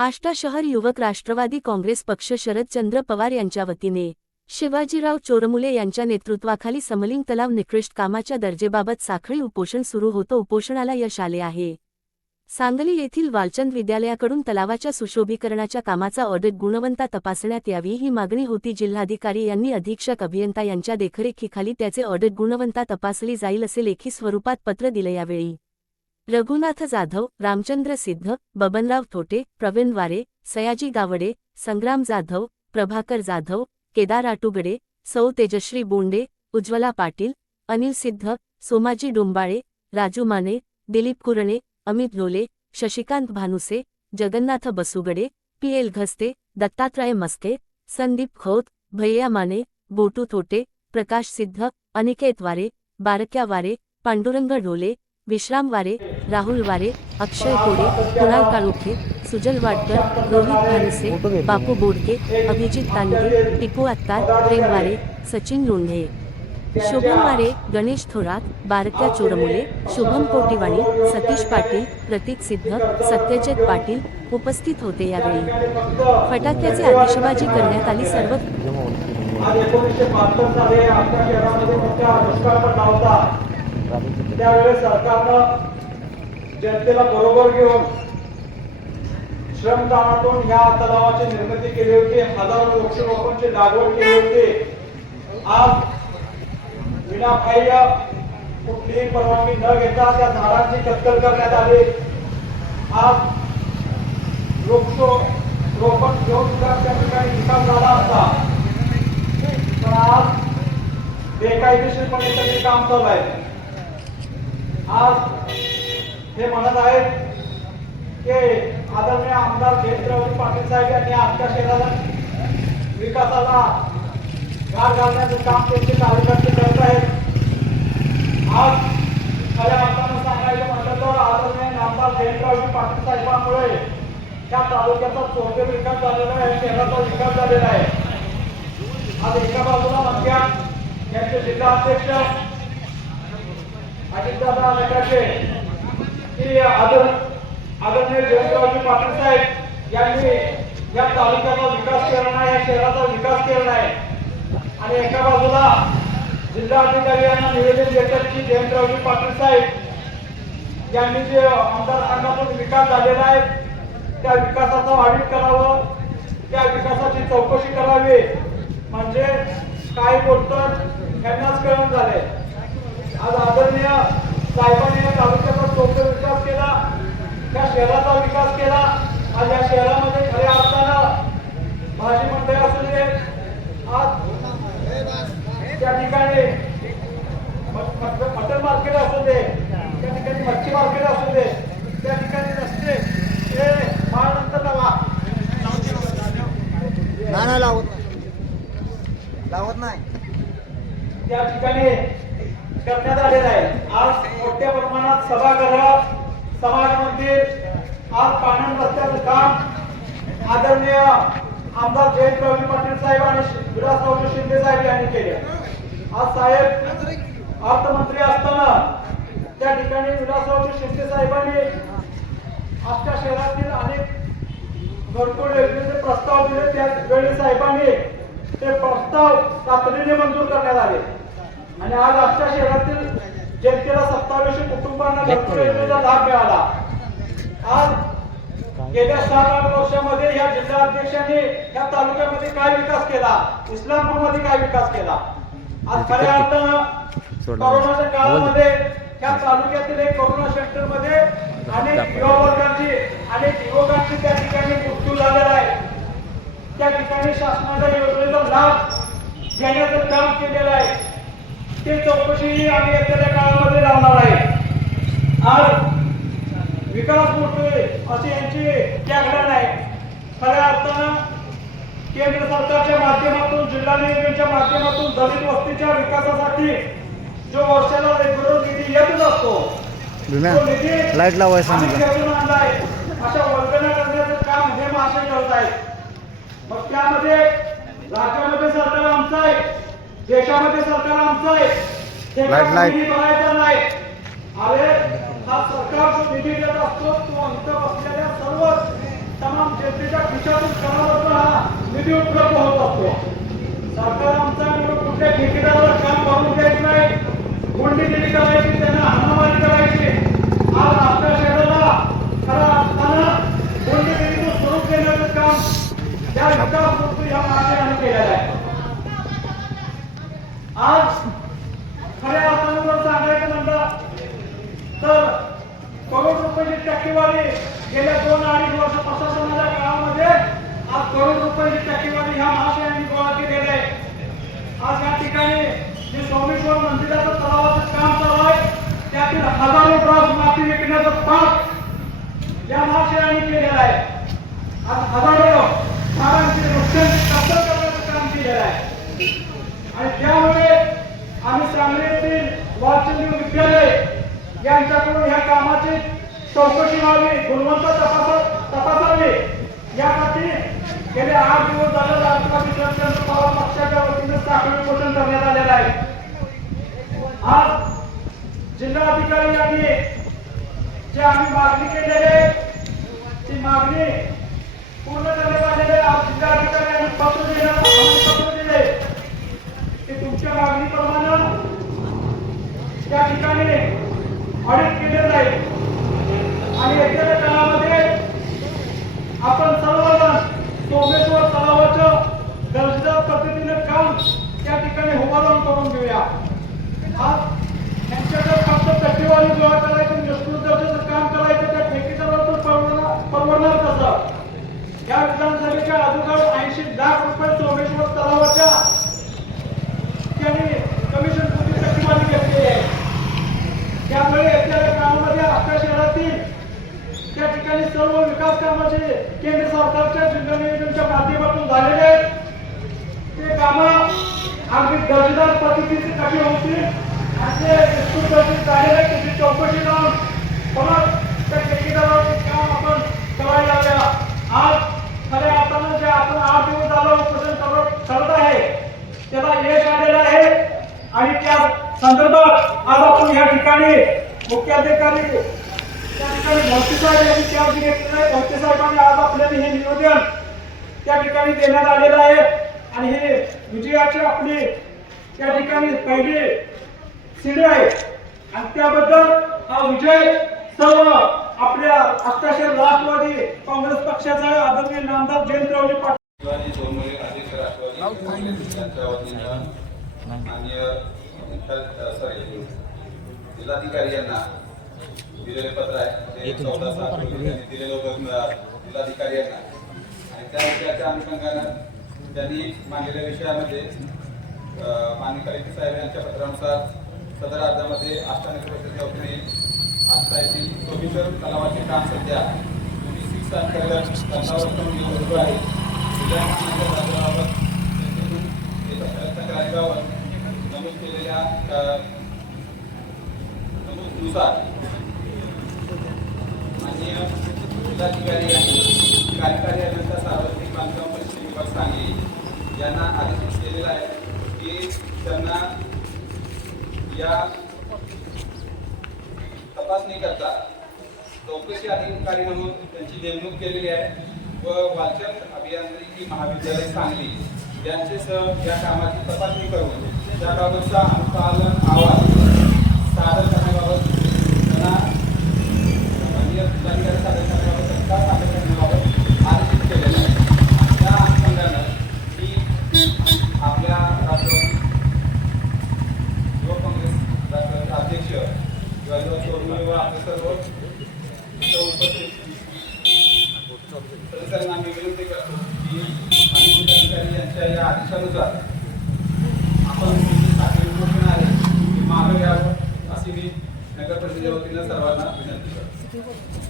आष्टा शहर युवक राष्ट्रवादी काँग्रेस पक्ष शरदचंद्र पवार यांच्या वतीने शिवाजीराव चोरमुले यांच्या नेतृत्वाखाली समलिंग तलाव निकृष्ट कामाच्या दर्जेबाबत साखळी उपोषण सुरू होतं. उपोषणाला यश आले आहे. सांगली येथील वालचंद विद्यालयाकडून तलावाच्या सुशोभीकरणाच्या कामाचा ऑडिट गुणवंता तपासण्यात यावी ही मागणी होती. जिल्हाधिकारी यांनी अधीक्षक अभियंता यांच्या देखरेखीखाली त्याचे ऑडिट गुणवंता तपासली जाईल असे लेखी स्वरूपात पत्र दिले यावेळी. रघुनाथ जाधव रामचंद्र सिद्ध बबनराव थोटे प्रवीण वारे सयाजी गावडे संग्राम जाधव प्रभाकर जाधव केदार आटुगडे सौ तेजश्री बोंडे उज्ज्वला पाटील अनिल सिद्ध सोमाजी डोंबाळे राजू माने दिलीप कुरणे अमित लोले शशिकांत भानुसे जगन्नाथ बसुगडे पी एल घस्ते दत्तात्रय मस्के संदीप खोत भैया माने बोटू थोटे प्रकाश सिद्ध अनिकेत वारे बारक्या वारे पांडुरंग ढोले विश्राम वारे राहुल वारे अक्षय कोडे कुणाल काळुखे सुजल वाडकर रोहित भानसे बापू बोडके अभिजित तांडे टिपू अत्तार प्रेम वारे सचिन लोंढे. शुभम वारे गणेश थोरात बारक्या चोरमुले शुभम कोटीवाणी सतीश पाटील प्रतीक सिद्ध सत्यजित पाटील उपस्थित होते यावेळी. फटाक्याचे आतिषबाजी करण्यात आली सर्व. आज एकोणीसशे पासष्ट साली आमच्या शहरामध्ये मोठ्या दुष्काळ पडला होता त्यावेळेस सरकारनं जनतेला बरोबर घेऊन श्रमदानातून ह्या तलावाची निर्मिती केली होती. हजारो वृक्षरोपणची लागवड केली होती. आज विनाबाह्य कुठलीही परवानगी न घेता त्या झाडांची कत्तल करण्यात आली. आज वृक्ष रोपण घेऊन सुद्धा त्या ठिकाणी विकास झाला असता पण आज बेकायदेशीरपणे सगळे काम चालू आहे. आज हे म्हणत आहेत की आदरणीय आमदार जयंतराव पाटील साहेब यांनी आमच्या शहराला विकासाला गार घालण्याचं काम त्यांचे कार्यकर्ते करत आहेत. आज खऱ्या अर्थानं सांगायचं म्हटलं तर आदरणीय आमदार जयंतरावजी पाटील साहेबांमुळे त्या तालुक्याचा चोरटे विकास झालेला आहे शहराचा विकास झालेला आहे. आज एका बाजूला मध्या यांचे जिल्हा अध्यक्ष अजितदादा नकाशे की आदर आदरणीय जयंतरावजी पाटील साहेब यांनी या तालुक्याचा विकास केला नाही या शहराचा विकास केला नाही. आणि एका बाजूला जिल्हाधिकारी यांना निवेदन देतात की जयंतरावजी पाटील साहेब यांनी जे आमदार संघातून विकास झालेला आहे त्या विकासाचं ऑडिट करावं त्या विकासाची चौकशी करावी. म्हणजे काय बोलतात यांनाच कळून झाले आज आदरणीय साहेबांनी या तालुक्याचा चौक विकास केला त्या शहराचा विकास केला आज या शहरामध्ये खऱ्या अर्थानं भाजी मंडई असू दे आज त्या ठिकाणी मटन मार्केट असू दे त्या ठिकाणी मच्छी मार्केट असू दे त्या ठिकाणी रस्ते हे माळ नंतर लावा नाही लावत नाही. लावत नाही. त्या ठिकाणी करण्यात आलेला आहे. आज मोठ्या प्रमाणात सभागृह समाज मंदिर आज पाणंद रस्त्याचं काम आदरणीय आमदार रवी पाटील साहेब आणि विलासरावजी शिंदे साहेब यांनी केले. आज साहेब अर्थमंत्री असताना त्या ठिकाणी विलासराव शिंदे साहेबांनी आजच्या शहरातील अनेक घरकुल योजनेचे प्रस्ताव दिले. त्यावेळी साहेबांनी ते प्रस्ताव तातडीने मंजूर करण्यात आले. आणि आज आजच्या शहरातील जनतेला सत्तावीसशे कुटुंबांना योजनेचा लाभ मिळाला. आज गेल्या सात आठ वर्षामध्ये या जिल्हा अध्यक्षांनी या तालुक्यामध्ये काय विकास केला? इस्लामपूरमध्ये काय विकास केला? आज खऱ्या अर्थानं कोरोनाच्या काळामध्ये या तालुक्यातील एक कोरोना सेंटरमध्ये अनेक युवा वर्गांची अनेक युवकांची त्या ठिकाणी मृत्यू झालेला आहे. त्या ठिकाणी शासनाच्या योजनेचा लाभ घेण्याचं काम केलेलं आहे. ते चौकशीही आम्ही येत्या काळामध्ये लावणार आहे. आज विकास मोठे अशी यांची टॅगलाईन आहे. खऱ्या अर्थानं केंद्र सरकारच्या माध्यमातून जिल्हा नियोजनच्या माध्यमातून दलित वस्तीच्या विकासासाठी जो वर्षाला रेग्युलर निधी येतच असतो लाइट लावायचं अशा वर्गण्या करण्याचं काम हे महाशय करत आहेत. मग त्यामध्ये राज्यामध्ये सरकार आमचं आहे. देशामध्ये सरकार आमचं आहे. निधी बघायचा नाही. अरे हा सरकार जो निधी देत असतो तो अंत बसलेल्या सर्व तमाम जनतेच्या खिशातून करावरचा हा निधी उपलब्ध होत असतो. सरकार आमचा कुठल्या ठेकेदाराला काम करून द्यायचं नाही. कोंडी दिली करायची त्यांना हाणामारी करायची आज आपल्या शहराला खऱ्या अर्थानं कोंडी दिलीचं स्वरूप देण्याचं काम या विकास मंत्री या महाशयाने केलेलं आहे आज खऱ्या अर्थानं जर सांगायचं म्हणलं तर करोड रुपयाची टक्केवारी गेल्या दोन अडीच वर्ष प्रशासनाच्या काळामध्ये आज करोड रुपयाची टक्केवारी ह्या महाशयांनी गोळा केलेली आहे आज या ठिकाणी जे सोमेश्वर मंदिराचं तलावाचं काम चालू आहे त्यातील हजारो ड्रॉप माती विकण्याचं पाप या महाशयांनी केलेलं आहे. आज हजारो झाडांचे नुकसान कत्तल करण्याचं काम केलेलं आहे. आणि त्यामुळे आम्ही सांगलीतील येथील विद्यालय यांच्याकडून ह्या कामाची चौकशी व्हावी गुणवत्ता तपास तपासावी. यासाठी गेले आठ दिवस झाले राष्ट्रवादी पवार पक्षाच्या वतीने साखळी पोषण करण्यात आलेलं आहे. आज जिल्हाधिकारी यांनी जे आम्ही मागणी केलेले ती मागणी पूर्ण करण्यात आलेले आहे. आज पत्र दिलं आम्हाला पत्र दिले. की तुमच्या मागणीप्रमाणे त्या ठिकाणी ऑडिट केले जाईल आणि येत्या काळामध्ये आपण सर्वजण सोमेश्वर तलावाचं दर्जेदार पद्धतीने काम त्या ठिकाणी उभारून करून घेऊया आज त्यांच्याकडे फक्त टक्केवारी गोळा करायचं निष्कृत दर्जाचं काम करायचं त्या ठेकेदारावर परवडणार परवडणार कसं या विधानसभेच्या ऐंशी लाख रुपये सोमेश्वर तलावाच्या त्यांनी कमिशन पूर्वी टक्केवारी घेतली आहे. त्यामुळे येत्या काळामध्ये आपल्या शहरातील त्या ठिकाणी सर्व विकास कामाचे केंद्र सरकारच्या जिल्हा नियोजनच्या माध्यमातून झालेले आहेत. ते कामं अगदी दर्जेदार पद्धतीचे कमी होतील. आणि ते विस्तृत झालेले त्याची चौकशी लावून परत त्या ठेकेदाराचे काम आपण करायला लावूया आज खऱ्या अर्थानं जे आपण आठ दिवस झालं उपोषण चालत आहे. त्याला यश आलेलं आहे. आणि त्या संदर्भात आज आपण या ठिकाणी मुख्याधिकारी त्या ठिकाणी भरती साहेब यांनी त्या घेतलेला आहे साहेबांनी आज आपल्याला हे निवेदन त्या ठिकाणी देण्यात आलेलं आहे. आणि हे विजयाची आपली त्या ठिकाणी पहिली शिडी आहे. आणि त्याबद्दल हा विजय सर्व आपल्या अत्याशय राष्ट्रवादी काँग्रेस पक्षाचा आदरणीय नामदार जयंतरावजी पाटील without finding. यांच्या जिल्हाधिकारी यांना दिलेले पत्र आहे ते चौदा सात त्यांनी दिलेलं जिल्हाधिकारी यांना आणि त्या विषयाच्या अनुषंगानं त्यांनी मांडलेल्या विषयामध्ये अं, माननीय कलेक्टर साहेब यांच्या पत्रानुसार सदर अर्जामध्ये आस्थानिक परिषदेच्या वतीने आस्था येथील सोबीकर तलावाचे काम सध्या सिक्स अंतर्गत करून आहे एका नमूद केलेल्या नमूदनुसार माननीय जिल्हाधिकारी यांनी कार्यकारी अभियंता सार्वजनिक बांधकाम परिषद विभाग सांगली यांना आदेशित केलेला आहे की त्यांना या तपासणी करता चौकशी अधिकारी म्हणून त्यांची नेमणूक केलेली आहे व वाचन अभियांत्रिकी महाविद्यालय सांगली यांचेसह या कामाची तपासणी करून त्याबाबतचा अनुपालन आवाज सादर करण्याबाबत त्यांना माननीय जिल्हाधिकारी सादर करण्याबाबत तत्काळ सादर करण्याबाबत आदेशित केलेलं आहे. त्या अनुषंगानं मी आपल्या राष्ट्रवादी युवक काँग्रेस राष्ट्रवादी अध्यक्ष किंवा युवक चौधरी व आपले आदेशानुसार आपण आहे की घ्यावं अशी मी नगर परिषदेच्या सर्वांना विनंती करतो.